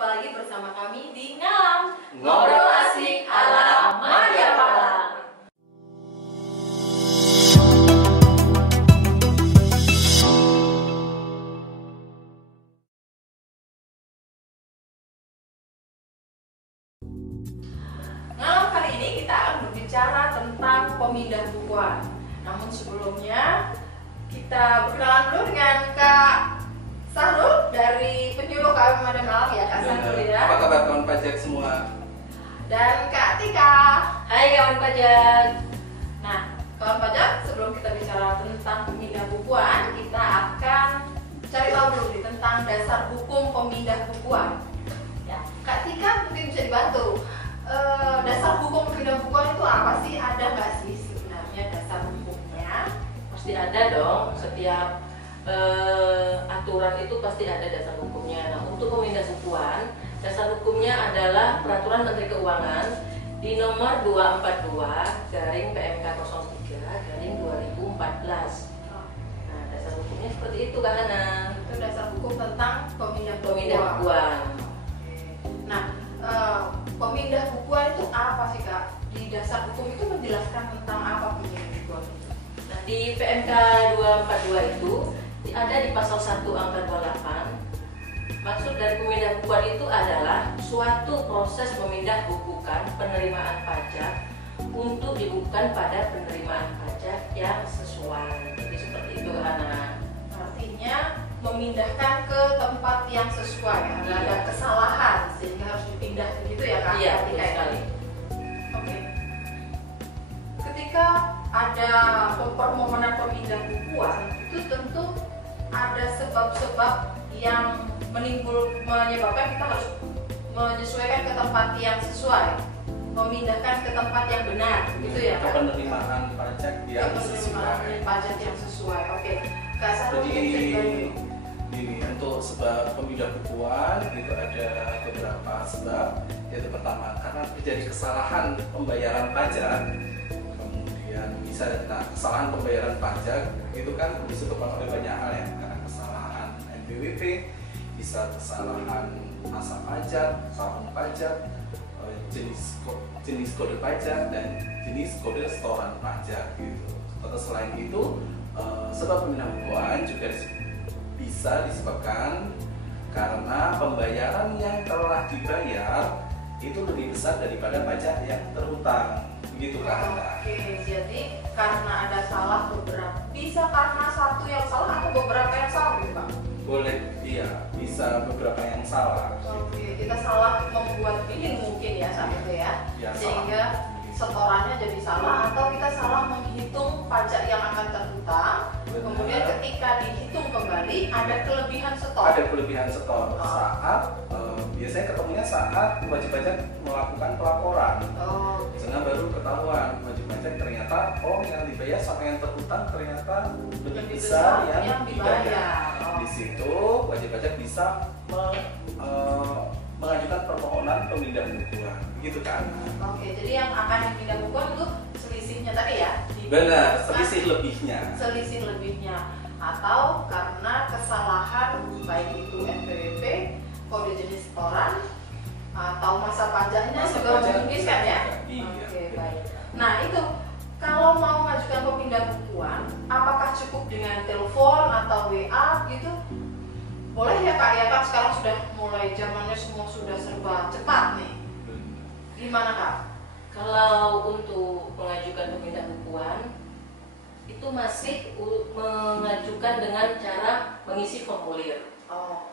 jumpa lagi bersama kami di Ngalam Ngobrol Asik ala Majapalang. Ngalam kali ini kita akan berbicara tentang pemindah bukuan. Namun sebelumnya kita berkenalan dulu dengan Kak Sahrul dari penyuluh KM Madam Alam ya Kak Sahrul ya. Apa kabar kawan pajak semua? Dan Kak Tika. Hai kawan pajak. Nah, kawan pajak, sebelum kita bicara tentang pemindah bukuan, kita akan cari tahu dulu nih tentang dasar hukum pemindah bukuan. Ya, Kak Tika mungkin bisa dibantu. Dasar hukum pemindah bukuan itu apa sih? Ada nggak sih sebenarnya dasar hukumnya? Pasti ada dong. Setiap aturan itu pasti ada dasar hukumnya. Nah, untuk pemindah bukuan, dasar hukumnya adalah Peraturan Menteri Keuangan di nomor 242/PMK 03/2014. Nah, dasar hukumnya seperti itu Kak Hana. Itu dasar hukum tentang pemindah Pemindah bukuan. Nah, pemindah bukuan itu apa sih Kak? Di dasar hukum itu menjelaskan tentang apa pemindah bukuan? Nah, di PMK 242 itu ada di pasal 1 angka 28. Maksud dari pemindah bukuan itu adalah suatu proses memindah bukukan penerimaan pajak untuk dibukukan pada penerimaan pajak yang sesuai. Jadi seperti itu Ana. Artinya memindahkan ke tempat yang sesuai, ada kesalahan sehingga harus dipindah begitu ya Kak? Iya, betul sekali. Oke. Ketika ada permohonan pemindah bukuan, itu tentu ada sebab-sebab yang menyebabkan kita harus menyesuaikan ke tempat yang sesuai, memindahkan ke tempat yang benar, gitu ya Kak? Penerimaan pajak yang sesuai. Pajak yang sesuai. Oke. Kak Sarul, Jadi ini untuk sebab pemindah bukuan itu ada beberapa sebab. Yaitu pertama karena terjadi kesalahan pembayaran pajak. Kemudian bisa kesalahan pembayaran pajak itu kan disebabkan oleh banyak hal ya, karena kesalahan NPWP, bisa kesalahan masa pajak, tahun pajak, jenis kode pajak dan jenis kode setoran pajak gitu. Terus selain itu sebab pemindah bukuan juga bisa disebabkan karena pembayaran yang telah dibayar itu lebih besar daripada pajak yang terhutang. Begitu kan? Oke, jadi karena ada salah beberapa, bisa karena satu yang salah atau beberapa yang salah gitu Pak? Boleh, iya, bisa beberapa yang salah. Oke, kita salah membuat billing mungkin ya saat itu ya, Ya, sehingga setorannya jadi salah, atau kita salah menghitung pajak yang akan terhutang. Benar. Kemudian ketika dihitung kembali ada kelebihan setor. Ada kelebihan setor saat biasanya ketemunya saat wajib pajak melakukan pelaporan. Karena baru ketahuan wajib pajak ternyata yang dibayar sama yang terhutang ternyata lebih besar yang dibayar. Di situ wajib pajak bisa mengajukan permohonan pemindah bukuan, gitu kan? Oke, jadi yang akan dipindah bukuan itu selisihnya tadi ya? Benar, selisih lebihnya. Selisih lebihnya, atau karena kesalahan baik itu NPWP, kode jenis setoran, atau masa pajaknya juga memungkinkan ya? Iya. Oke, baik. Nah itu kalau mau mengajukan pemindah bukuan, apakah cukup dengan telepon atau WA gitu? Boleh ya Kak, ya kan sekarang sudah mulai zamannya semua sudah serba cepat nih. Gimana Kak? Kalau untuk mengajukan pemindah bukuan itu masih mengajukan dengan cara mengisi formulir.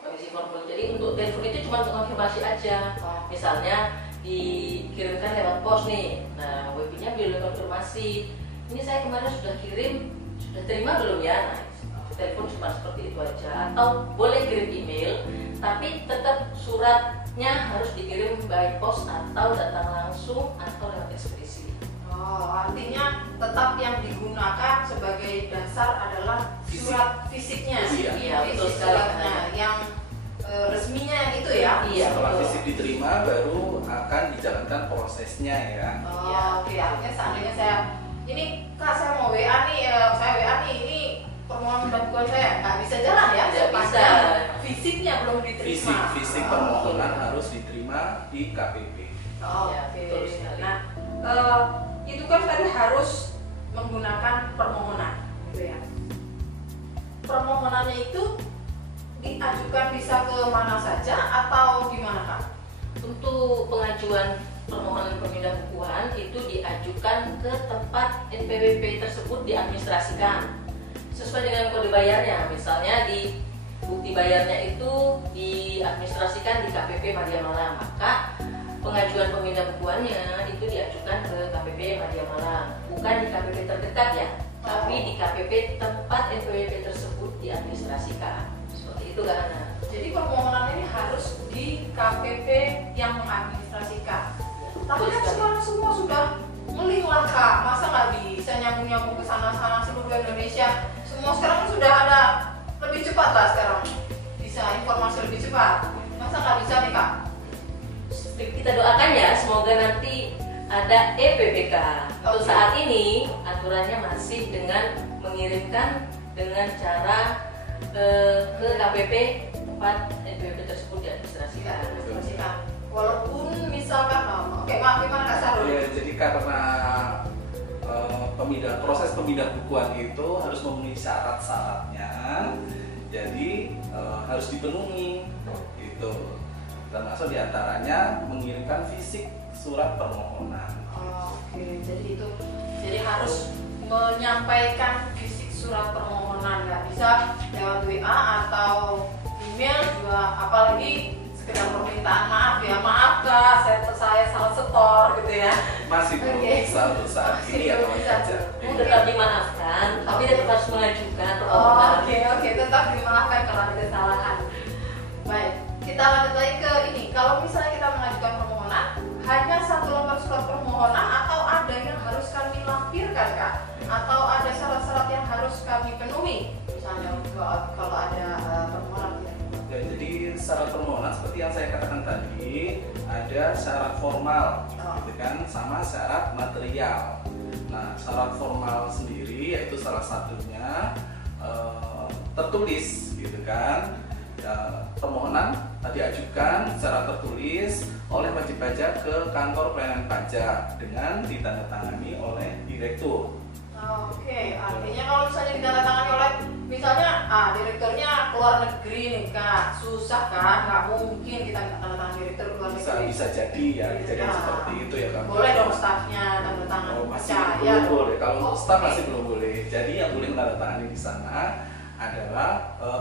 Mengisi formulir. Jadi untuk telepon itu cuma untuk konfirmasi aja. Misalnya dikirimkan lewat pos nih. Nah, WP-nya boleh konfirmasi. Ini saya kemarin sudah kirim, sudah terima belum ya? Nah, telepon cuma seperti itu aja. Atau boleh kirim email, tapi tetap suratnya harus dikirim by pos atau datang langsung atau lewat ekspedisi. Artinya tetap yang digunakan sebagai dasar adalah surat fisiknya. Iya, betul fisik sekali. suratnya yang resminya yang itu ya. Iya, Setelah betul. fisik diterima baru akan dijalankan prosesnya ya. Oke, artinya seandainya ini Kak saya mau WA nih, saya WA nih, ini permohonan pemindah bukuan saya nggak bisa jalan ya? Nggak bisa. fisiknya belum diterima. Fisik permohonan harus diterima di KPP. Ya, Oke. betul sekali. Nah, itu kan tadi harus menggunakan permohonan, gitu ya. Permohonannya itu diajukan bisa ke mana saja atau gimana Kak? Untuk pengajuan permohonan pemindah bukuan itu diajukan ke tempat NPWP tersebut diadministrasikan sesuai dengan kode bayarnya. Misalnya di bukti bayarnya itu diadministrasikan di KPP Madya Malang, maka pengajuan pemindah bukuannya itu diajukan ke KPP Madya Malang, bukan di KPP terdekat ya, tapi di KPP tempat NPWP tersebut diadministrasikan. Seperti itu kan Ana. Jadi permohonan ini harus di KPP yang mengadministrasikan. Tapi kan sekarang semua sudah ngeling lah Kak, masa nggak bisa nyambung-nyambung ke sana-sana seluruh Indonesia. Semua sekarang kan sudah ada lebih cepat lah sekarang, bisa informasi lebih cepat. Masa nggak bisa nih Kak? Kita doakan ya, semoga nanti ada EPPK. Untuk Oke. saat ini aturannya masih dengan mengirimkan dengan cara ke KPP tempat NPWP tersebut diadministrasikan. Administrasikan. Walaupun misalkan, oke maaf gimana Kak Sarul? Ya, jadi karena proses pemindah bukuan itu harus memenuhi syarat-syaratnya, jadi harus dipenuhi gitu. Termasuk diantaranya mengirimkan fisik surat permohonan. Oke, jadi harus menyampaikan fisik surat permohonan, nggak bisa lewat WA atau email juga, apalagi sekedar permintaan maaf ya, maaf Kak, saya salah setor gitu ya. Masih belum Oke. bisa untuk saat Masih ini ya belum kawan bisa. pajak. Tetap dimaafkan, tapi Oke. tetap harus mengajukan Oh, permohonan. oke, tetap dimaafkan kalau ada kesalahan. Baik, kita lanjut lagi ke ini. Kalau misalnya kita mengajukan permohonan, hanya satu lembar surat permohonan atau ada yang harus kami lampirkan Kak? Atau ada syarat-syarat yang harus kami penuhi? Misalnya kalau ada permohonan ya. Ya, jadi syarat permohonan seperti yang saya katakan tadi, ada syarat formal, gitu kan, sama syarat material. Nah, syarat formal sendiri yaitu salah satunya tertulis, gitu kan. Ya, permohonan diajukan secara tertulis oleh wajib pajak ke kantor pelayanan pajak dengan ditandatangani oleh direktur. Oke, artinya kalau misalnya ditandatangani oleh misalnya direkturnya keluar negeri nih Kak, susah kan? Nggak mungkin kita minta tanda tangan direktur keluar negeri. Bisa jadi ya, kejadian Ya. seperti itu ya kan. Boleh dong stafnya tanda tangan Oh, masih percaya belum dong. boleh. Kalau untuk Oke. staf masih belum boleh. Jadi yang boleh menandatangani di sana adalah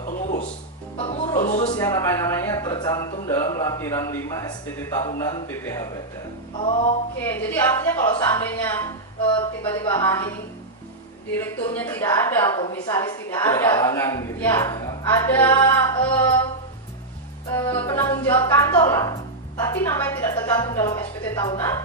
pengurus. Pengurus yang namanya tercantum dalam lampiran 5 SPT tahunan PPH Badan. Oke, jadi artinya kalau seandainya tiba-tiba ini direkturnya tidak ada, komisaris tidak ada, Berhalangan gitu ya ada penanggung jawab kantor lah, tapi namanya tidak tercantum dalam SPT tahunan,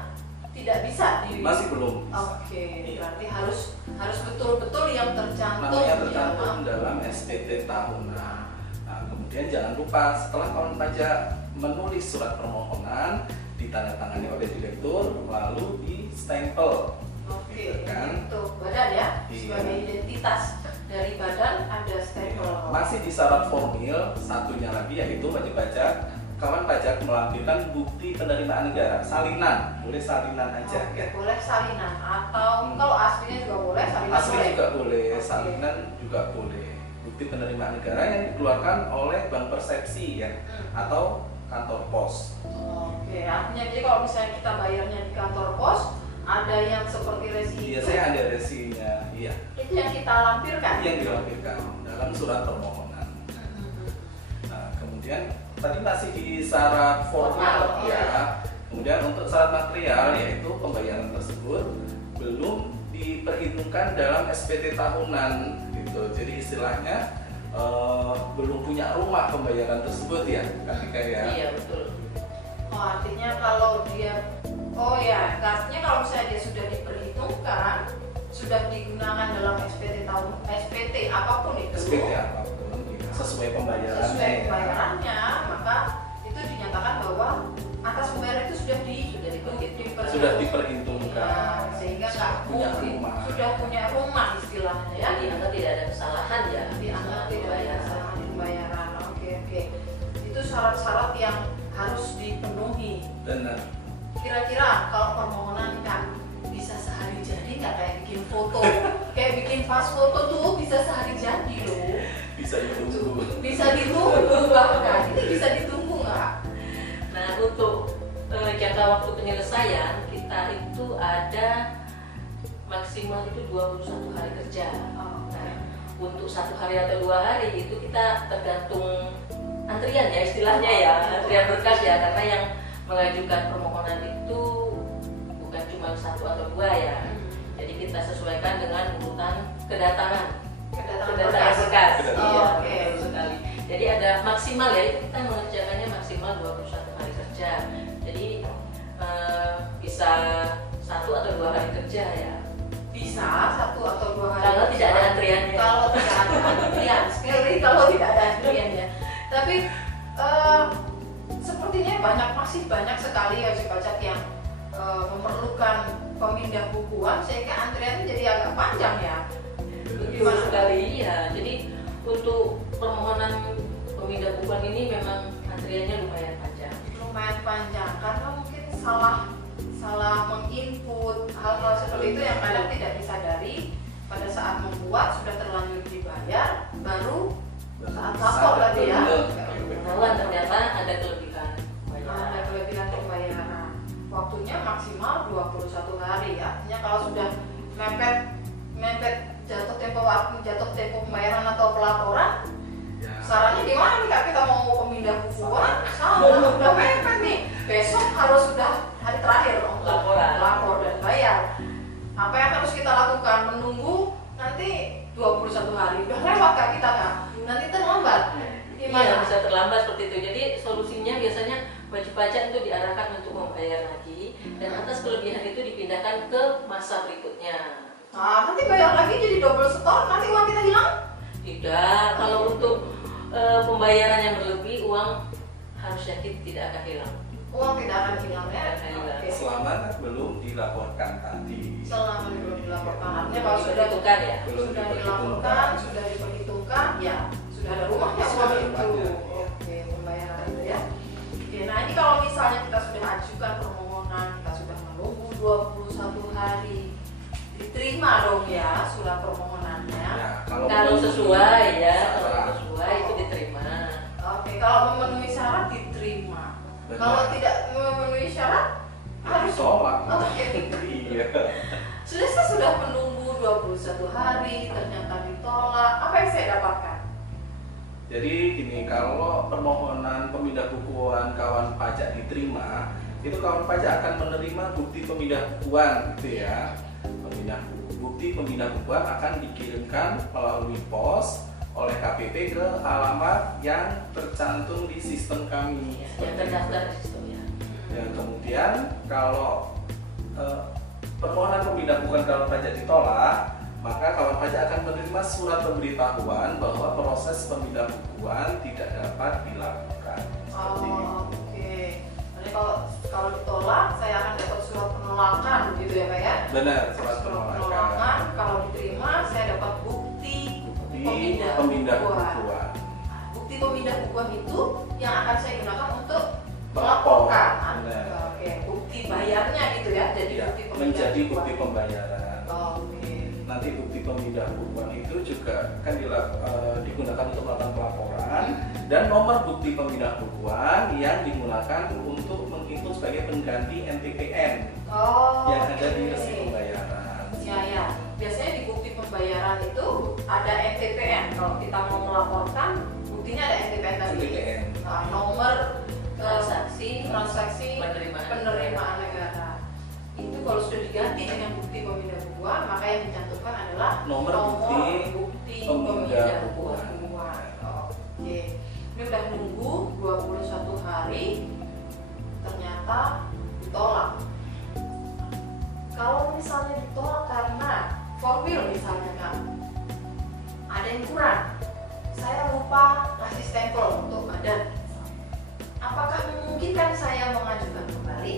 tidak bisa di. Masih belum. Oke, Iya. berarti harus betul-betul yang tercantum. Namanya ya, tercantum Pak. dalam SPT tahunan. Nah, kemudian jangan lupa setelah kawan pajak menulis surat permohonan ditandatangani oleh direktur, lalu di stempel. Oke, Gitu kan? itu badan ya, Iya. sebagai identitas dari badan ada stempel. Masih di syarat formil satunya lagi yaitu wajib pajak kawan pajak melampirkan bukti penerimaan negara, salinan, boleh salinan aja Oke, ya. boleh salinan atau kalau aslinya juga boleh, salinan Asli boleh. juga boleh, Oke. salinan juga boleh. Bukti penerimaan negara yang dikeluarkan oleh Bank Persepsi ya, atau kantor pos. Oke, artinya jadi kalau misalnya kita bayarnya di kantor pos, ada yang seperti resi itu, Biasanya ada resinya, iya, itu yang kita lampirkan. yang dilampirkan dalam surat permohonan. Nah, kemudian tadi masih di syarat formal Formal, ya. Kemudian untuk syarat material yaitu pembayaran tersebut belum diperhitungkan dalam SPT tahunan gitu. Jadi istilahnya belum punya rumah pembayaran tersebut ya, ketika ya. Iya betul. Oh, artinya kalau dia, artinya kalau misalnya dia sudah diperhitungkan, sudah digunakan dalam SPT tahun, SPT apapun itu, SPT apapun gitu, sesuai pembayarannya. sesuai ya. pembayarannya, maka itu dinyatakan bahwa atas pembayaran itu sudah diperhitungkan. Ya, sehingga nggak Punya mungkin rumah. sudah punya rumah istilahnya ya. Dianggap tidak ada kesalahan ya. Dianggap tidak ada Pembayaran. kesalahan di pembayaran. Oke. yang harus dipenuhi. Benar. Kira-kira kalau permohonan Kak bisa sehari jadi nggak, kayak bikin foto, kayak bikin pas foto tuh bisa sehari jadi loh. Bisa ditunggu. Bisa ditunggu bahkan, ini bisa ditunggu nggak? Nah, untuk jangka waktu penyelesaian kita itu ada maksimal itu 21 hari kerja. Nah, untuk 1 hari atau 2 hari itu kita tergantung antrian ya istilahnya ya, antrian berkas ya, karena yang mengajukan permohonan itu bukan cuma 1 atau 2 ya. Jadi kita sesuaikan dengan urutan kedatangan berkas. Iya, betul sekali. Jadi ada maksimal ya, kita mengerjakannya maksimal 21 hari kerja. Jadi bisa 1 atau 2 hari kerja ya. Bisa 1 atau 2 hari. Kalau tidak ada antriannya. Kalau tidak ada antrian, sekali kalau tidak ada antriannya. Tapi sepertinya masih banyak sekali wajib pajak yang memerlukan pemindah bukuan sehingga antriannya jadi agak panjang ya. Betul sekali ya. Jadi untuk permohonan pemindah bukuan ini memang antriannya lumayan panjang. Lumayan panjang karena mungkin salah menginput hal-hal seperti itu yang kadang tidak disadari pada saat membuat sudah terlanjur dibayar, baru saat lapor tadi ya ketahuan ternyata ada kelebihan pembayaran. Ada kelebihan pembayaran. Waktunya maksimal 21 hari ya. Artinya kalau sudah mepet jatuh tempo pembayaran atau pelaporan, sarannya gimana nih Kak, kita mau pemindah bukuan, udah mepet nih, besok harus sudah hari terakhir untuk lapor dan bayar. Apa yang harus kita lakukan? Menunggu nanti 21 hari, udah lewat Kak kita Kak, nanti terlambat. Gimana? Iya, bisa terlambat seperti itu. Jadi solusinya biasanya wajib pajak itu diarahkan untuk membayar lagi, dan atas kelebihan itu dipindahkan ke masa berikutnya. Nah, nanti bayar lagi jadi double setor, nanti uang kita hilang? Tidak, kalau untuk pembayaran yang berlebih, uang harus yakin tidak akan hilang. Uang tidak akan hilang ya? Tidak akan hilang. Oke. Selama belum dilaporkan tadi. Selama belum dilaporkan, artinya kalau sudah diperhitungkan ya. sudah dilaporkan, sudah diperhitungkan, ya sudah ada rumahnya Sudah uang ada itu. rumahnya. Oke, pembayaran itu ya. Oke, nah ini kalau misalnya kita sudah ajukan permohonan, kita sudah menunggu 21 hari, diterima dong ya surat permohonannya. Ya, Kalau sesuai ya, Syarat. kalau sesuai itu diterima. Oke, kalau memenuhi syarat diterima. Benar. Kalau tidak memenuhi syarat harus ditolak. Oke. Iya. Saya sudah menunggu 21 hari, ternyata ditolak. Apa yang saya dapatkan? Jadi gini, kalau permohonan pemindah bukuan kawan pajak diterima, itu kawan pajak akan menerima bukti pemindah bukuan, gitu ya. Bukti pemindah bukuan akan dikirimkan melalui pos oleh KPP ke alamat yang tercantum di sistem kami. Yang terdaftar di sistemnya. Dan kemudian kalau permohonan pemindah bukuan kawan pajak ditolak, maka kawan pajak akan menerima surat pemberitahuan bahwa proses pemindah bukuan tidak dapat dilakukan. Seperti itu. Oke. Jadi kalau ditolak, saya akan dapat surat penolakan, gitu ya Pak ya? Benar, surat penolakan. Penolakan. Kalau diterima, saya dapat bukti Pemindah bukuan. Nah, bukti pemindah bukuan itu yang akan saya gunakan untuk Melapor. melaporkan. Benar. Oke, bukti bayarnya gitu ya. Jadi Ya, bukti pemindah menjadi bukuan. bukti pembayaran. Oke. Nanti bukti pemindah bukuan itu juga kan digunakan untuk melakukan pelaporan, dan nomor bukti pemindah bukuan yang digunakan untuk menginput sebagai pengganti NPPN yang ada di oke. resi pembayaran. Ya. Biasanya di bukti pembayaran itu ada NPPN. Kalau kita mau melaporkan, buktinya ada NPPN tadi. NPPN. Nah, nomor Transaksi penerimaan negara. Itu kalau sudah diganti dengan bukti pemindah bukuan, maka yang dicantumkan adalah Nomor bukti pemindah bukuan. Oke. Ini udah nunggu 21 hari, ternyata ditolak. Kalau misalnya ditolak karena formil misalnya Kak, ada yang kurang, saya lupa kasih stempel untuk badan, apakah memungkinkan saya mengajukan kembali?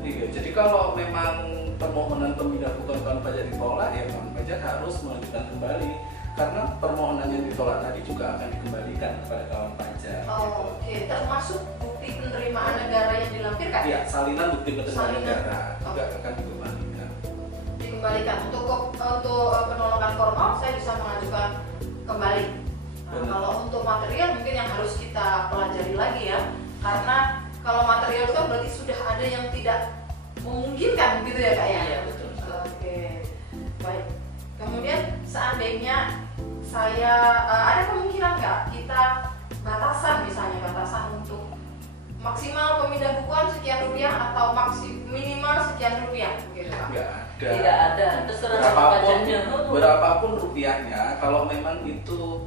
Iya, jadi kalau memang permohonan pemindah bukuan kawan pajak ditolak, ya kawan pajak harus mengajukan kembali, karena permohonan yang ditolak tadi juga akan dikembalikan kepada kawan pajak. pajak. Oh, oke, termasuk bukti penerimaan negara yang dilampirkan? Iya, salinan bukti penerimaan Salinan. negara juga akan dikembalikan. Dikembalikan untuk penolakan formal saya bisa mengajukan kembali. Nah, Benar. kalau untuk material mungkin yang harus kita pelajari lagi ya, karena kalau material itu kan berarti sudah ada yang tidak memungkinkan gitu ya kak ya. Iya, betul. Oke, baik. Kemudian seandainya saya ada kemungkinan nggak kita batasan, misalnya batasan untuk maksimal pemindah bukuan sekian rupiah atau minimal sekian rupiah gitu kak? Nggak ada. Tidak ada, terserah sama pajaknya. Berapapun rupiahnya, kalau memang itu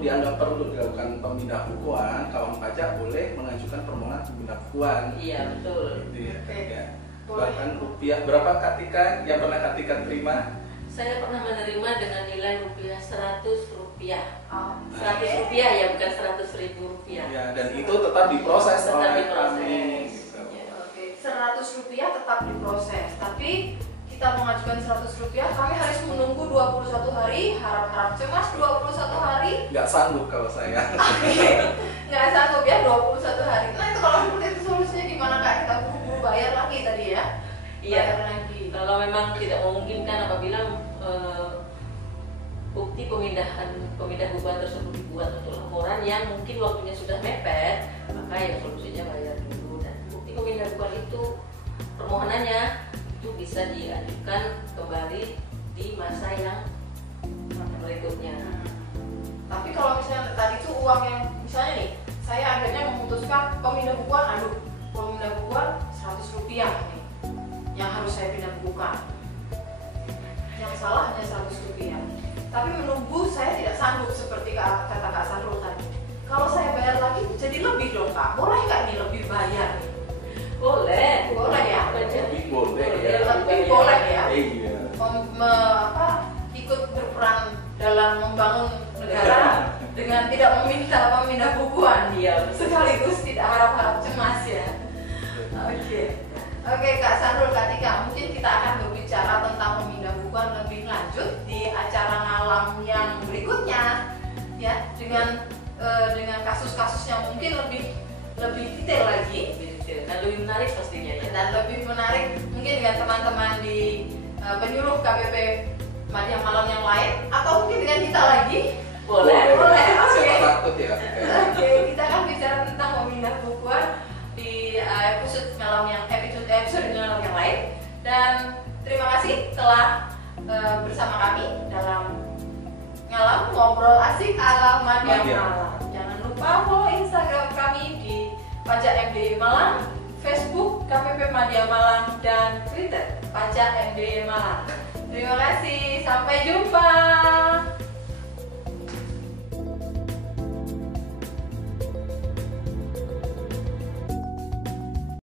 dianggap perlu dilakukan pemindah bukuan, kawan pajak boleh mengajukan permohonan pemindah bukuan. Iya, betul. Gitu ya. Oke. Ya. Boleh. Bahkan rupiah berapa Katika yang pernah Katika terima? Saya pernah menerima dengan nilai rupiah 100 rupiah. Oh, 100 rupiah ya, bukan 100.000 rupiah. Ya, dan itu tetap diproses Tetap oleh diproses. kami. Gitu. Ya. Oke, 100 rupiah tetap diproses, tapi kita mengajukan 100 rupiah, kami harus menunggu 21 hari, harap-harap cemas 21 hari. Nggak sanggup kalau saya. Oke, nggak sanggup ya 21 hari. Nah itu kalau seperti itu solusinya gimana kak? Kita buru-buru bayar lagi tadi ya? Iya. Bayar lagi. Kalau memang tidak memungkinkan apabila bukti pemindah bukuan tersebut dibuat untuk laporan yang mungkin waktunya sudah mepet, maka yang solusinya bayar dulu, dan bukti pemindah bukuan itu permohonannya itu bisa diajukan kembali di masa yang berikutnya. Tapi kalau misalnya tadi itu uang yang misalnya nih, saya akhirnya memutuskan pemindah bukuan, pemindah bukuan 100 rupiah nih yang harus saya pindah bukukan. Yang salah hanya 100 rupiah. Tapi menunggu saya tidak sanggup seperti kata Kak Sarul tadi. Kalau saya bayar lagi jadi lebih dong Kak. Boleh nggak nih lebih bayar? Boleh. Boleh ya? Lebih boleh ya. Lebih boleh ya. Iya. Ikut berperan dalam membangun negara dengan tidak meminta pemindah bukuan. Iya, Sekaligus tidak harap-harap cemas ya. Oke Kak Sarul, Kak Tika, mungkin kita akan berbicara tentang pemindah bukuan lebih lanjut di acara ngalam yang berikutnya ya, dengan kasus-kasus yang mungkin lebih detail lagi dan lebih menarik pastinya ya. dan lebih menarik mungkin dengan teman-teman di penyuluh KPP Madya Malang yang lain, atau mungkin dengan kita lagi. Boleh. Siapa Oke. takut ya. Oke, kita akan bicara tentang pemindah bukuan di episode ngalam yang lain. Dan terima kasih telah bersama kami dalam ngalam ngobrol asik ala Madya Malang. Jangan lupa follow Instagram kami di Pajak MDI Malang, Facebook KPP Madya Malang, dan Twitter Pajak MDI Malang. Terima kasih, sampai jumpa.